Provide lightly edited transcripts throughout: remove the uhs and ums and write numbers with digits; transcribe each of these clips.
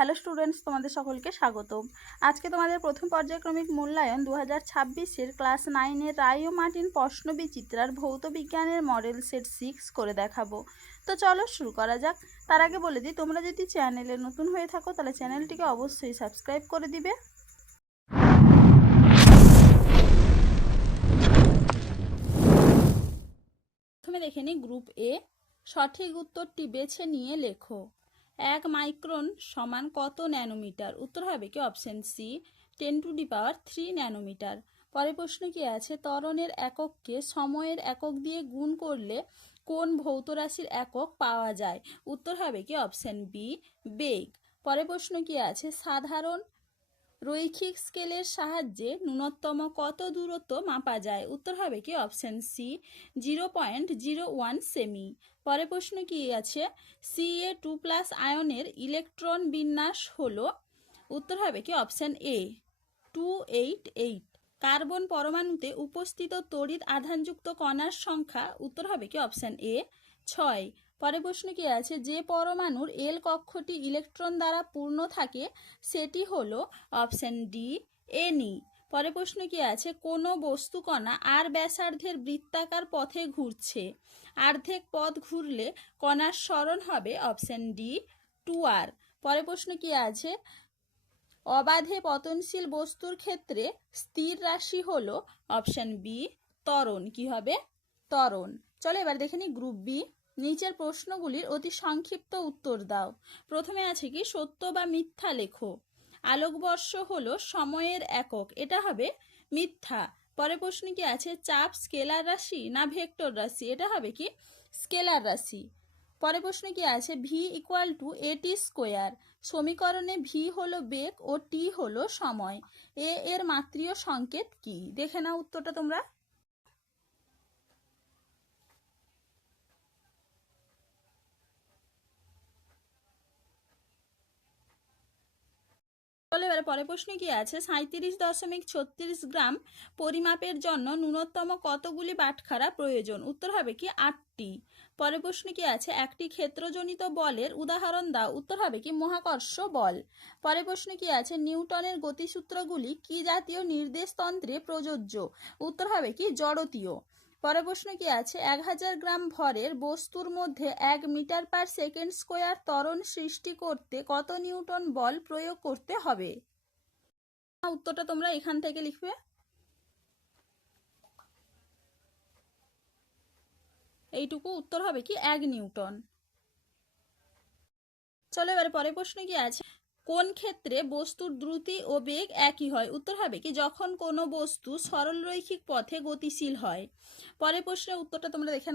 Hello students, তোমাদের সকলকে স্বাগতম। আজকে তোমাদের প্রথম পর্যায়ক্রমিক মূল্যায়ন 2026-এর ক্লাস 9-এর রায় ও মার্টিন প্রশ্নবিচিত্রার ভৌত বিজ্ঞানের মডেল সেট 6 করে দেখাবো। তো চলো শুরু করা যাক। তার আগে বলে দিই, তোমরা যদি চ্যানেলে নতুন হয়ে থাকো তাহলে চ্যানেলটিকে অবশ্যই সাবস্ক্রাইব করে দিবে। প্রথমে দেখে নিই গ্রুপ এ। সঠিক উত্তরটি বেছে নিয়ে লেখো। 1 মাইক্রন সমান কত ন্যানোমিটার? উত্তর হবে কি অপশন সি, 10⁻³ ন্যানোমিটার। পরের প্রশ্ন কি আছে? ত্বরণের একককে সময়ের একক দিয়ে গুণ করলে কোন ভৌত রাশির একক পাওয়া যায়? উত্তর হবে কি অপশন বি, বেগ। পরের প্রশ্ন কি আছে? সাধারণ রৈখিক স্কেলের সাহায্যে ন্যূনতম কত দূরত্ব মাপা যায়? উত্তর হবে কি অপশন সি, 0.01 সেমি। পরের প্রশ্ন কি আছে? Ca2+ আয়নের ইলেকট্রন বিন্যাস হলো? উত্তর হবে কি অপশন এ, 288। কার্বন পরমাণুতে উপস্থিত তড়িৎ আধানযুক্ত কণার সংখ্যা? উত্তর হবে কি অপশন এ, 6। পরের প্রশ্ন কি আছে? যে পরমাণুর এল কক্ষটি ইলেকট্রন দ্বারা পূর্ণ থাকে সেটি হলো? Option D, any. পরের প্রশ্ন কি আছে? কোনো বস্তুকণা আর ব্যাসার্ধের বৃত্তাকার পথে ঘুরছে, অর্ধেক পথ ঘুরলে কণার সরণ হবে? Option D, 2r। পরের প্রশ্ন কি আছে? অবাধে পতনশীল বস্তুর ক্ষেত্রে স্থির রাশি হলো? অপশন বি, ত্বরণ। কি হবে? ত্বরণ। চলো এবার দেখে নিই গ্রুপ বি। নিচের প্রশ্নগুলির অতি সংক্ষিপ্ত উত্তর দাও। প্রথমে আছে কি সত্য বা মিথ্যা লেখো। আলোকবর্ষ হলো সময়ের একক, এটা হবে মিথ্যা। পরের প্রশ্ন কি আছে? চাপ স্কেলার রাশি না ভেক্টর রাশি? এটা হবে কি স্কেলার রাশি। পরের প্রশ্ন কি আছে? v=at²। সমীকরণে ভি হলো বেগ ও টি হলো সময়। এ এর মাত্রীয় সংকেত কি? দেখে নাও উত্তরটা তোমরা। চলো এবারে পরের প্রশ্ন কি আছে? 37.36 গ্রাম পরিমাপের জন্য ন্যূনতম কতগুলি বাটখারা প্রয়োজন? উত্তর হবে কি 8টি। পরের প্রশ্ন কি আছে? একটি ক্ষেত্রজনিত বলের উদাহরণ দাও। উত্তর হবে কি মহাকর্ষ বল। পরের প্রশ্ন কি আছে? নিউটনের গতিসূত্রগুলি কি জাতীয় নির্দেশতন্ত্রে প্রযোজ্য? উত্তর হবে কি জড়তীয়। পরের প্রশ্ন কি আছে? 1000 গ্রাম ভরের বস্তুর মধ্যে 1 মিটার/সেকেন্ড² ত্বরণ সৃষ্টি করতে কত নিউটন বল প্রয়োগ করতে হবে? উত্তরটা তোমরা এখান থেকে লিখবে। এইটুকু উত্তর হবে কি 1 নিউটন। চলো এবারে পরের প্রশ্ন কি আছে? কোন ক্ষেত্রে বস্তুর দ্রুতি ও বেগ একই হয়? উত্তর হবে কি যখন কোনো বস্তু সরলরৈখিক পথে গতিশীল হয়। পরের প্রশ্নের উত্তরটা তোমরা দেখে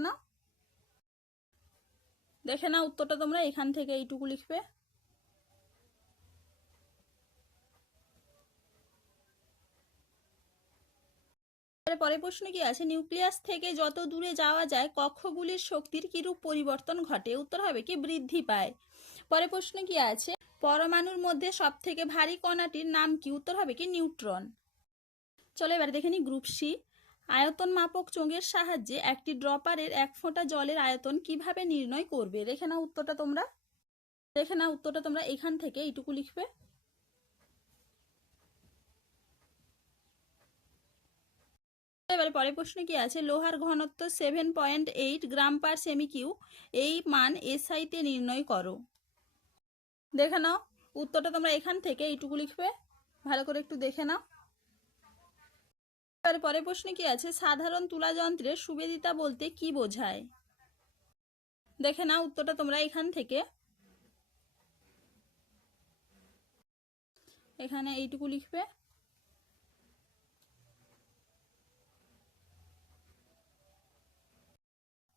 নাও। উত্তরটা তোমরা এখান থেকে এইটুকু লিখবে। পরের প্রশ্ন কি আছে? নিউক্লিয়াস থেকে যত দূরে যাওয়া যায় কক্ষগুলির শক্তির কিরূপ পরিবর্তন ঘটে? উত্তর হবে কি বৃদ্ধি পায়। পরের প্রশ্ন কি আছে? পরমাণুর মধ্যে সব থেকে ভারী কণাটির নাম কি? উত্তর হবে কি নিউট্রন। চলো এবার দেখে নিই গ্রুপ সি। আয়তন মাপক চোঙের সাহায্যে একটি ড্রপারের 1 ফোঁটা জলের আয়তন কিভাবে নির্ণয় করবে? দেখে নাও উত্তরটা তোমরা। এখান থেকে এইটুকু লিখবে। এবারে পরের প্রশ্ন কি আছে? লোহার ঘনত্ব 7.8 গ্রাম/সেমি কিউ, এই মান এসআই তে নির্ণয় করো। দেখে নাও উত্তরটা তোমরা এখান থেকে এইটুকু লিখবে। ভালো করে একটু দেখে নাও। এবারে পরের প্রশ্ন কি আছে? সাধারণ তুলা যন্ত্রের সুবেদিতা বলতে কি বোঝায়? দেখে নাও উত্তরটা তোমরা এখান থেকে। এখানে এইটুকু লিখবে।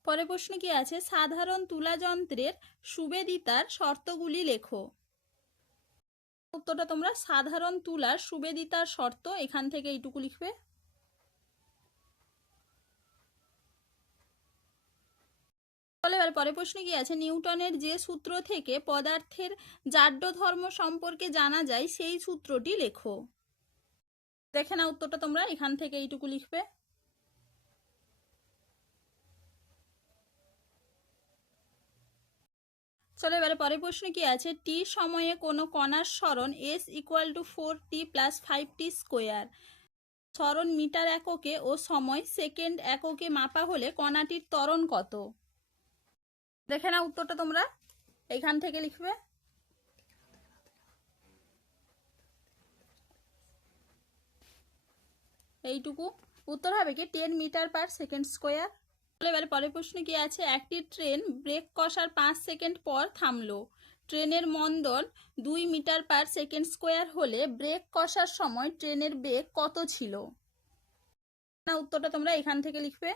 পরের প্রশ্ন কি আছে? সাধারণ তুলা যন্ত্রের সুবেদিতার শর্তগুলি লেখো। উত্তরটা তোমরা সাধারণ তুলার সুবেদিতার শর্ত এখান থেকে এইটুকু লিখবে। এবার পরের প্রশ্ন কি আছে? নিউটনের যে সূত্র থেকে পদার্থের জাড্য ধর্ম সম্পর্কে জানা যায় সেই সূত্রটি লেখো। দেখে না উত্তরটা তোমরা এখান থেকে এইটুকু লিখবে। চলো এবারে পরের প্রশ্ন কি আছে, টি সময়ে কোনো কণার সরণ s = 4t + 5t স্কোয়ার সরণ মিটার এককে ও সময় সেকেন্ড এককে মাপা হলে কণাটির ত্বরণ কত? দেখে না উত্তরটা তোমরা এইখান থেকে লিখবে। এইটুকু উত্তর হবে কি 10 মিটার/সেকেন্ড স্কোয়ার। এবারে পরের প্রশ্ন কি আছে, একটি ট্রেন ব্রেক কষার 5 সেকেন্ড পর থামলো। ট্রেনের মন্দন 2 মিটার/সেকেন্ড স্কোয়ার হলে ব্রেক কষার সময় ট্রেনের বেগ কত ছিল? না উত্তরটা তোমরা এখান থেকে লিখবে।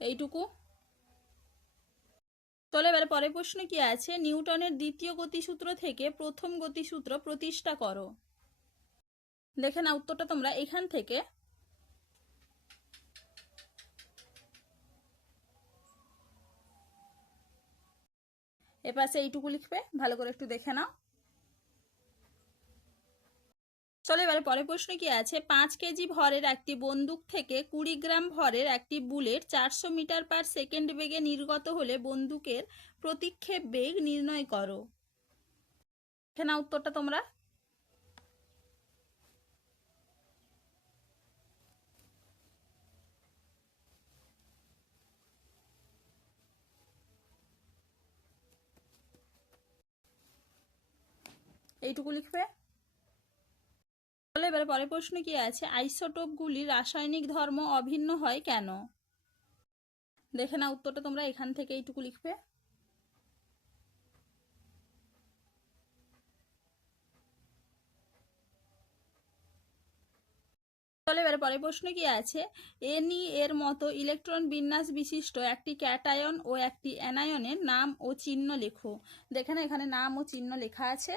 এইটুকু। চলো এবারে পরের প্রশ্ন কি আছে, নিউটনের দ্বিতীয় গতিসূত্র থেকে প্রথম গতিসূত্র প্রতিষ্ঠা করো। দেখে না উত্তরটা তোমরা এখান থেকে। এপাশে এইটুকু লিখবে, ভালো করে একটু দেখে নাও। চলো এবারে পরের প্রশ্ন কি আছে, 5 কেজি ভরের একটি বন্দুক থেকে 20 গ্রাম ভরের একটি বুলেট 400 মিটার/সেকেন্ড বেগে নির্গত হলে বন্দুকের প্রতিক্ষেপ বেগ নির্ণয় করো। দেখে নাও উত্তরটা তোমরা। এইটুকু লিখবে। চলো এবারে পরের প্রশ্ন কি আছে, আইসোটোপগুলির রাসায়নিক ধর্ম অভিন্ন হয় কেন? দেখে না উত্তরটা তোমরা এখান থেকে এইটুকু লিখবে। চলো এবারে পরের প্রশ্ন কি আছে, Ni এর মতো ইলেকট্রন বিন্যাস বিশিষ্ট একটি ক্যাটায়ন ও একটি অ্যানায়নের নাম ও চিহ্ন লেখো। দেখে না এখানে নাম ও চিহ্ন লেখা আছে।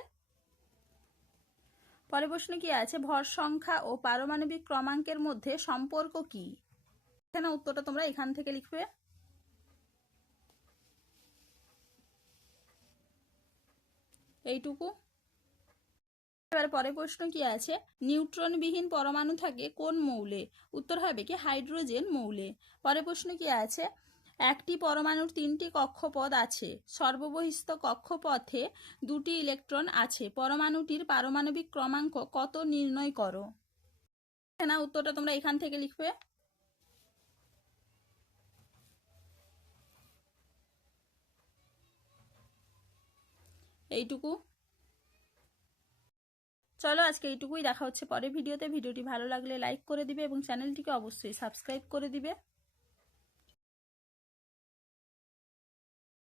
পরের প্রশ্ন কি আছে, ভর সংখ্যা ও পারমাণবিক ক্রমাঙ্কের মধ্যে সম্পর্ক কি? দেখে না উত্তরটা তোমরা এখান থেকে লিখবে। এইটুকু। এবারে পরের প্রশ্ন কি আছে, নিউট্রনবিহীন পরমাণু থাকে কোন মৌলে? উত্তর হবে কি হাইড্রোজেন মৌলে। পরের প্রশ্ন কি আছে, একটি পরমাণুর 3টি কক্ষপথ আছে, সর্ববহিস্থ কক্ষপথে 2টি ইলেকট্রন আছে, পরমাণুটির পারমাণবিক ক্রমাঙ্ক কত নির্ণয় করো। না উত্তরটা তোমরা এখান থেকে লিখবে। এইটুকু। চলো আজকে এইটুকুই, দেখা হচ্ছে পরের ভিডিওতে। ভিডিওটি ভালো লাগলে লাইক করে দিবে এবং চ্যানেলটিকে অবশ্যই সাবস্ক্রাইব করে দিবে।